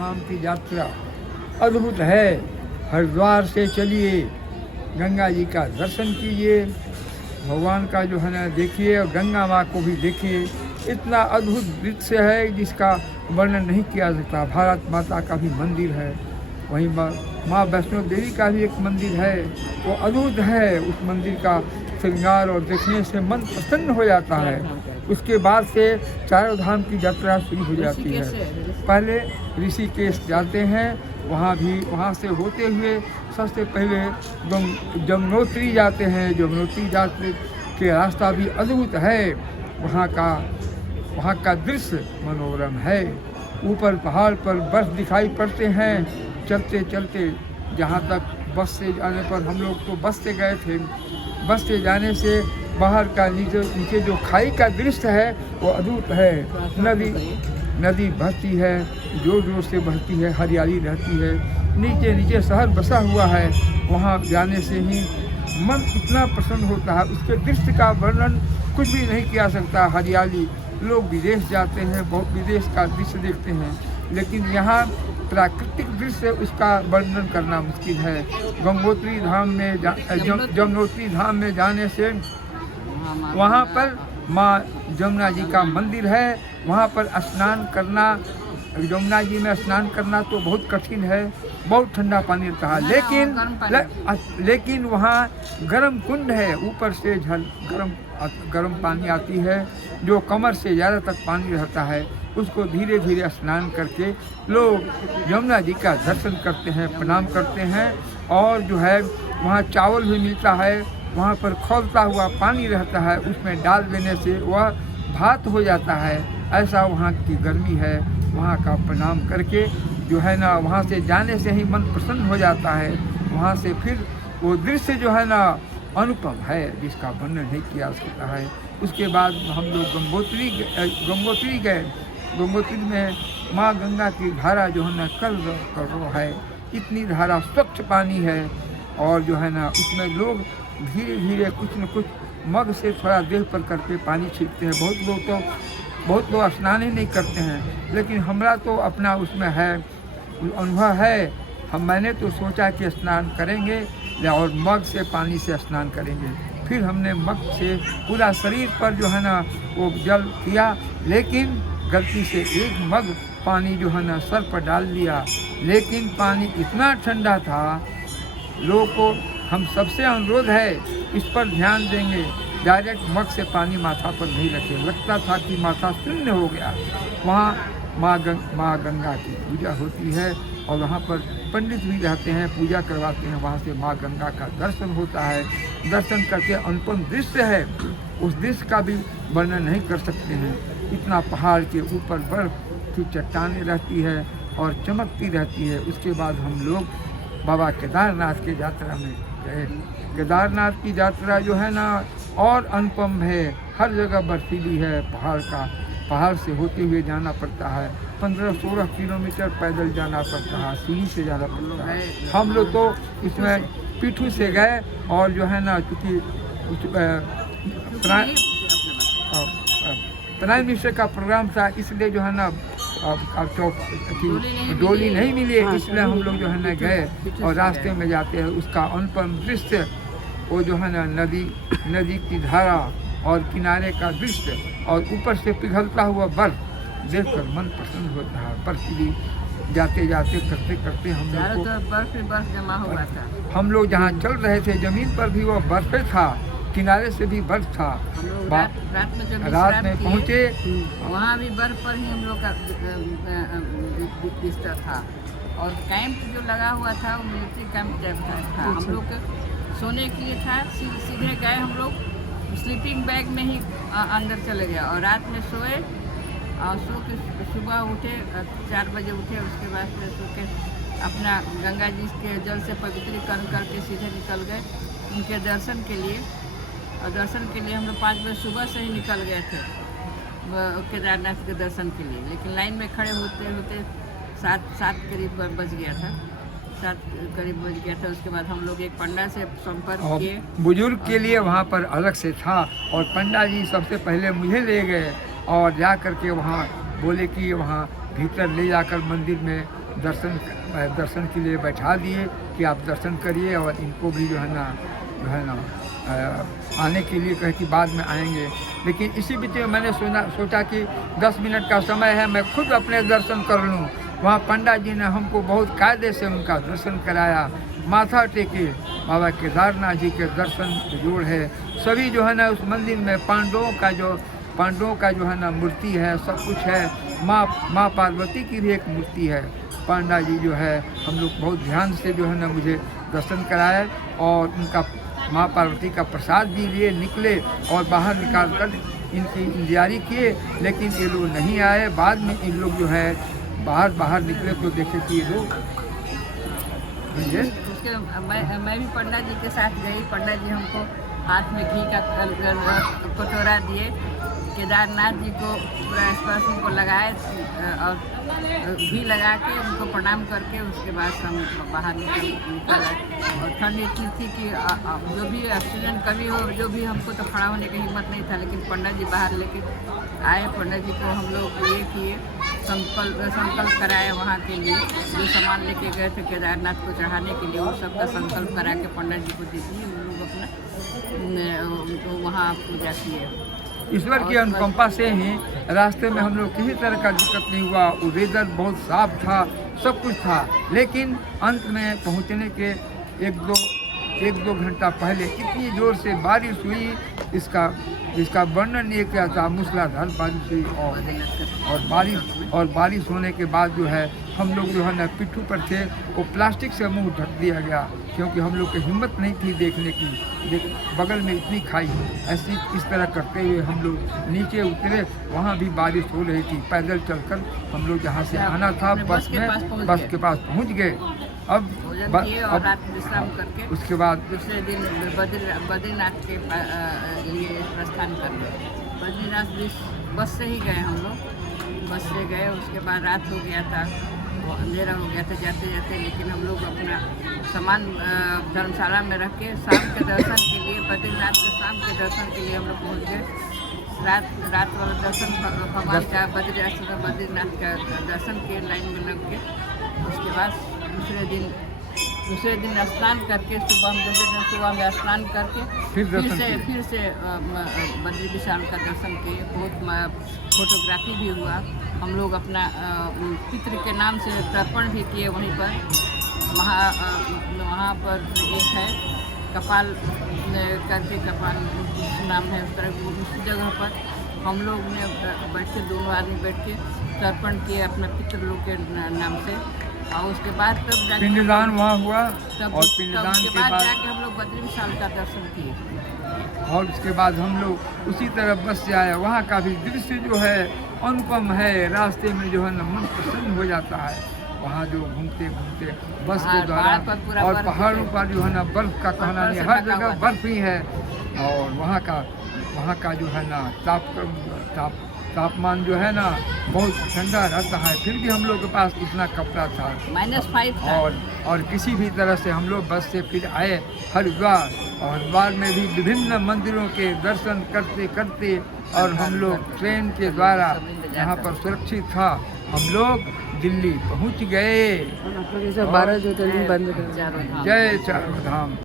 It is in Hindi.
धाम की यात्रा अद्भुत है। हरिद्वार से चलिए, गंगा जी का दर्शन कीजिए, भगवान का जो है ना देखिए, और गंगा माँ को भी देखिए। इतना अद्भुत दृश्य है जिसका वर्णन नहीं किया सकता। भारत माता का भी मंदिर है, वहीं माँ वैष्णो देवी का भी एक मंदिर है, वो अद्भुत है। उस मंदिर का श्रृंगार और देखने से मन प्रसन्न हो जाता है। उसके बाद से चारों धाम की यात्रा शुरू हो जाती है। पहले ऋषिकेश जाते हैं, वहाँ से होते हुए सबसे पहले यमुनोत्री जाते हैं। यमुनोत्री जाते के रास्ता भी अद्भुत है। वहाँ का दृश्य मनोरम है। ऊपर पहाड़ पर बर्फ दिखाई पड़ते हैं। चलते चलते जहाँ तक बस से जाने पर, हम लोग तो बस से गए थे, बस से जाने से बाहर का नीचे जो खाई का दृश्य है वो अद्भुत है। नदी बहती है, जोर जोर से बहती है, हरियाली रहती है। नीचे शहर बसा हुआ है। वहाँ जाने से ही मन इतना प्रसन्न होता है, उसके दृश्य का वर्णन कुछ भी नहीं किया सकता। हरियाली, लोग विदेश जाते हैं, बहुत विदेश का दृश्य देखते हैं, लेकिन यहाँ प्राकृतिक दृश्य उसका वर्णन करना मुश्किल है। गंगोत्री धाम में यमुनोत्री धाम में जाने से वहाँ पर माँ जमुना जी का मंदिर है। वहाँ पर स्नान करना, यमुना जी में स्नान करना तो बहुत कठिन है, बहुत ठंडा पानी रहता है, लेकिन वहाँ गर्म कुंड है। ऊपर से गर्म पानी आती है, जो कमर से ज़्यादा तक पानी रहता है। उसको धीरे धीरे स्नान करके लोग यमुना जी का दर्शन करते हैं, प्रणाम करते हैं। और जो है वहाँ चावल भी मिलता है, वहाँ पर खौलता हुआ पानी रहता है, उसमें डाल देने से वह भात हो जाता है। ऐसा वहाँ की गर्मी है। वहाँ का प्रणाम करके जो है ना, वहाँ से जाने से ही मन प्रसन्न हो जाता है। वहाँ से फिर वो दृश्य जो है ना अनुपम है, जिसका वर्णन नहीं किया सकता है। उसके बाद हम लोग गंगोत्री गए। गंगोत्री में माँ गंगा की धारा जो है ना कल है, इतनी धारा स्वच्छ पानी है। और जो है ना उसमें लोग धीरे धीरे कुछ न कुछ मग से थोड़ा देह पर करके पानी छींटते हैं। बहुत लोग स्नान ही नहीं करते हैं, लेकिन हमारा तो अपना उसमें है, अनुभव है। मैंने तो सोचा कि स्नान करेंगे और मग से पानी से स्नान करेंगे। फिर हमने मग से पूरा शरीर पर जो है ना वो जल किया, लेकिन गलती से एक मग पानी जो है ना सर पर डाल दिया। लेकिन पानी इतना ठंडा था, लोगों को हम सबसे अनुरोध है इस पर ध्यान देंगे, डायरेक्ट मग से पानी माथा पर नहीं रखे। लगता था कि माथा शून्य हो गया। वहाँ माँ गंगा की पूजा होती है और वहाँ पर पंडित भी रहते हैं, पूजा करवाते हैं। वहाँ से माँ गंगा का दर्शन होता है। दर्शन करके अनुपम दृश्य है, उस दृश्य का भी वर्णन नहीं कर सकते हैं। इतना पहाड़ के ऊपर बर्फ की चट्टानें रहती है और चमकती रहती है। उसके बाद हम लोग बाबा केदारनाथ की यात्रा में गए। केदारनाथ की यात्रा जो है ना और अनुपम है। हर जगह बर्फीली है, पहाड़ से होते हुए जाना पड़ता है। 15-16 किलोमीटर पैदल जाना पड़ता है, सीढ़ी से जाना पड़ता है। हम लोग तो इसमें पीठू से गए, और जो है ना क्योंकि प्राइम मिनिस्टर का प्रोग्राम था, इसलिए जो है ना डोली नहीं मिली, इसलिए हम लोग जो है ना गए। और रास्ते में जाते हैं उसका अनुपम दृश्य, वो जो है ना नदी की धारा और किनारे का दृश्य, और ऊपर से पिघलता हुआ बर्फ देखकर मन प्रसन्न होता है। बर्फीली जाते करते हम लोग को बर्फ जमा हुआ था। हम लोग जहाँ चल रहे थे जमीन पर भी वो बर्फ था, किनारे से भी बर्फ था। रात में पहुँचे, वहाँ भी बर्फ पर ही हम लोग का बिस्तर था। और कैंप जो लगा हुआ था वो मिलिट्री कैंप जैसा था। हम लोग सोने के लिए था, सीधे गए हम लोग स्लीपिंग बैग में ही अंदर चले गए और रात में सोए। और सो के सुबह उठे, 4 बजे उठे। उसके बाद फिर सो के अपना गंगा जी के जल से पवित्रीकरण करके सीधे निकल गए उनके दर्शन के लिए। और दर्शन के लिए हम लोग 5 बजे सुबह से ही निकल गए थे केदारनाथ के दर्शन के लिए। लेकिन लाइन में खड़े होते होते 7 करीब बज गया था। 7 करीब बज गया था। उसके बाद हम लोग एक पंडा से संपर्क किए। बुजुर्ग के लिए वहाँ पर अलग से था, और पंडा जी सबसे पहले मुझे ले गए और जा कर के वहाँ बोले कि वहाँ भीतर ले जाकर मंदिर में दर्शन के लिए बैठा दिए कि आप दर्शन करिए, और इनको भी जो है ना आने के लिए कहे कि बाद में आएंगे। लेकिन इसी बीच में मैंने सोचा कि 10 मिनट का समय है, मैं खुद अपने दर्शन कर लूँ। वहाँ पंडा जी ने हमको बहुत कायदे से उनका दर्शन कराया, माथा टेके। बाबा केदारनाथ जी के दर्शन जोड़ है। सभी जो है ना उस मंदिर में पांडवों का जो है ना मूर्ति है, सब कुछ है। माँ पार्वती की भी एक मूर्ति है। पांडा जी जो है हम लोग बहुत ध्यान से जो है ना मुझे दर्शन कराए, और उनका माँ पार्वती का प्रसाद भी लिए निकले, और बाहर निकाल कर इनकी इंतजारी किए, लेकिन ये लोग नहीं आए। बाद में इन लोग जो है बाहर निकले तो देखे कि ये लोग उसके मैं भी पंडा जी के साथ गई। पंडा जी हमको हाथ में घी का कटोरा दिए, केदारनाथ जी को पूरा स्पर्श उनको लगाए, और घी लगा के उनको प्रणाम करके उसके बाद हम बाहर निकल आए। और ठंड इतनी थी कि जो भी एक्सीडेंट कभी हो, जो भी हमको तो खड़ा होने की हिम्मत नहीं था, लेकिन पंडित जी बाहर लेके आए। पंडित जी को हम लोग ये किए, संकल्प कराए वहाँ के लिए, जो सामान लेके गए थे केदारनाथ को चढ़ाने के लिए, वो सब का संकल्प करा के पंडित जी को दे दिए। उन लोग अपना वहाँ पूजा किए। ईश्वर की अनुकंपा से ही रास्ते में हम लोग किसी तरह का दिक्कत नहीं हुआ। वेदर बहुत साफ था, सब कुछ था, लेकिन अंत में पहुंचने के एक दो घंटा पहले इतनी ज़ोर से बारिश हुई, इसका वर्णन नहीं किया था। मूसलाधार बारिश हुई, और बारिश होने के बाद जो है हम लोग जो है ना पिट्ठू पर थे, वो प्लास्टिक से मुंह ढक दिया गया, क्योंकि हम लोग की हिम्मत नहीं थी देखने की। बगल में इतनी खाई, ऐसी इस तरह करते हुए हम लोग नीचे उतरे। वहाँ भी बारिश हो रही थी। पैदल चलकर हम लोग जहाँ से आना था बस के पास पहुँच गए। अब रात विश्राम करके उसके बाद दूसरे दिन बद्रीनाथ के लिए प्रस्थान कर गए। बद्रीनाथ बस से ही गए हम लोग, बस से गए। उसके बाद रात हो गया था, अंधेरा हो गया था जाते जाते, लेकिन हम लोग अपना सामान धर्मशाला में रख के शाम के दर्शन के लिए, बद्रीनाथ के शाम के दर्शन के लिए हम लोग पहुँच गए। रात वाला दर्शन भगवान का बद्रीनाथ का दर्शन के लाइन में लग के, उसके बाद दूसरे दिन स्नान करके सुबह में स्नान करके फिर से बद्री विशाल का दर्शन किए। बहुत फोटोग्राफी भी हुआ। हम लोग अपना पितृ के नाम से तर्पण भी किए वहीं पर। वहाँ पर एक है कपाल करके, कपाल नाम है उस तरह, उस जगह पर हम लोग ने बैठ के, दोनों आदमी बैठ के तर्पण किए अपने पितृ लोग के नाम से। और उसके बाद तब पिंडदान वहाँ हुआ, और पिंडदान के बाद जाके हम लोग बद्री विशाल का दर्शन किए। और उसके बाद हम लोग उसी तरफ बस से आए। वहाँ का भी दृश्य जो है अनुपम है। रास्ते में जो है ना मन प्रसन्न हो जाता है। वहाँ जो घूमते बस के द्वारा, और पहाड़ों पर जो है ना बर्फ का कहना नहीं, हर जगह बर्फ ही है। और वहाँ का जो है ना तापमान जो है ना बहुत ठंडा रहता है। फिर भी हम लोग के पास इतना कपड़ा था, -5 था। और किसी भी तरह से हम लोग बस से फिर आए हरिद्वार। और हरिद्वार में भी विभिन्न मंदिरों के दर्शन करते और हम लोग ट्रेन के द्वारा यहाँ पर सुरक्षित था, हम लोग दिल्ली पहुँच गए। 12 ज्योतिर्लिंग बंद कर, जय चारों धाम।